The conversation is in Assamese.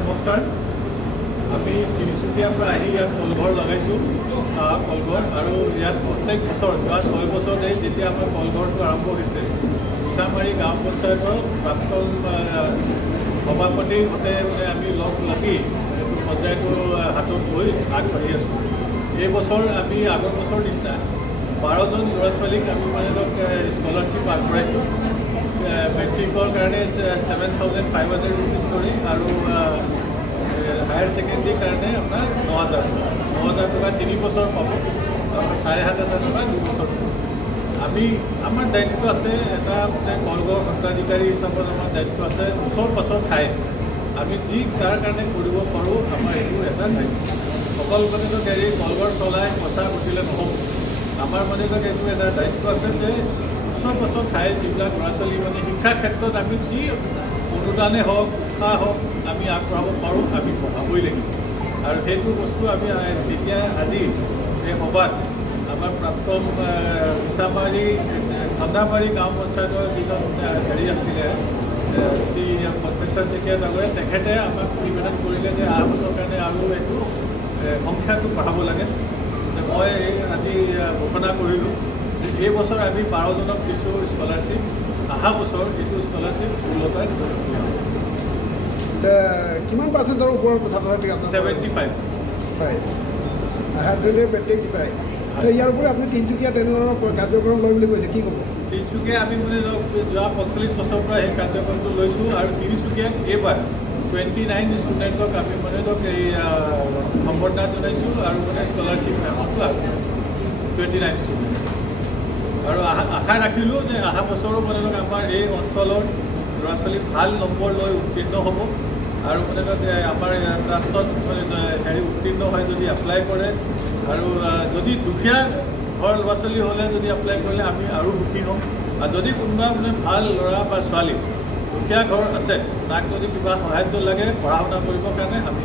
নমস্কাৰ। আমি তিনিচুকীয়াৰ পৰা আহি ইয়াত কলঘৰ লগাইছোঁ, চাহ কলঘৰ। আৰু ইয়াত প্ৰত্যেক বছৰ যোৱা 6 বছৰতে যেতিয়া আমাৰ কলঘৰটো আৰম্ভ হৈছে, মিছামাৰী গাঁও পঞ্চায়তৰ প্ৰাক্তন সভাপতিৰ সৈতে আমি লগ লাগি পঞ্চায়তো হাতত লৈ আগবাঢ়ি আছোঁ। এই বছৰ আমি আগৰ বছৰ নিচিনা 12জন ল'ৰা ছোৱালীক আমি স্কলাৰশ্বিপ আগবঢ়াইছোঁ। মেট্ৰিকৰ কাৰণে 7,500 ৰুপিজ কৰি, আৰু হায়াৰ ছেকেণ্ডেৰীৰ কাৰণে আপোনাৰ 9,000 টকা 3 বছৰ পাব, আৰু 7,500 টকা 2 বছৰ পাব। আমাৰ দায়িত্ব আছে, এটা কলঘৰ সত্ৰাধিকাৰী হিচাপত আমাৰ দায়িত্ব আছে ওচৰ পাছৰ ঠাই আমি যি তাৰ কাৰণে কৰিব পাৰোঁ, আমাৰ এইটো এটা দায়িত্ব। অকল হেৰি কলঘৰ চলাই পইচা ঘটিলে নহ'ব। আমাৰ এইটো এটা দায়িত্ব আছে যে ওচৰ পাছৰ ঠাই যিবিলাক ল'ৰা ছোৱালী শিক্ষাৰ ক্ষেত্ৰত আমি যি অনুদানে হওক, উৎসাহ হওক আমি আগবঢ়াব পাৰোঁ, আমি বঢ়াবই লাগিব। আৰু সেইটো বস্তু আমি এতিয়া আজি এই সভাত আমাৰ প্ৰাক্তন মিছামাৰী চন্দামাৰী গাঁও পঞ্চায়তৰ যিজন হেৰি আছিলে শ্ৰী পদ্মেশ্বৰ চেতিয়া ডাঙৰীয়া, তেখেতে আমাক নিবেদন কৰিলে যে অহা বছৰৰ কাৰণে আৰু এইটো সংখ্যাটো বঢ়াব লাগে। মই আজি ঘোষণা কৰিলোঁ যে এই বছৰ আমি 12জনক দিছোঁ স্কলাৰশ্বিপ, অহা বছৰ এইটো স্কলাৰশ্বিপ 16টাই দিব। কিমান পাৰ্চেণ্টৰ ওপৰৰ ছাত্ৰ ছাত্ৰী? 75 হয়, হায়াৰ ছেকেণ্ডেৰী মেট্ৰিক দুটাই। ইয়াৰ উপৰি আপুনি তিনিচুকীয়া তেনেধৰণৰ কাৰ্যক্ৰম লয় বুলি কৈছে, কি ক'ব? তিনিচুকীয়া আমি যোৱা 45 বছৰৰ পৰা সেই কাৰ্যক্ৰমটো লৈছোঁ, আৰু তিনিচুকীয়াক এইবাৰ 29 ষ্টুডেণ্টক আমি এই সম্বৰ্ধনা জনাইছোঁ, আৰু স্কলাৰশ্বিপ এমাউণ্টটো আগবঢ়াইছোঁ 29 ষ্টুডেণ্ট। আৰু আশা ৰাখিলোঁ যে অহা বছৰো আমাৰ এই অঞ্চলৰ ল'ৰা ছোৱালী ভাল নম্বৰ লৈ উত্তীৰ্ণ হ'ব, আৰু আমাৰ ট্ৰাষ্টত উত্তীৰ্ণ হয় যদি এপ্লাই কৰে, আৰু যদি দুখীয়া ঘৰৰ ল'ৰা ছোৱালী হ'লে যদি এপ্লাই কৰিলে আমি আৰু সুখী হ'ম। আৰু যদি কোনোবা ভাল ল'ৰা বা ছোৱালী দুখীয়া ঘৰ আছে, তাক যদি কিবা সাহাৰ্য লাগে পঢ়া শুনা কৰিবৰ কাৰণে আমি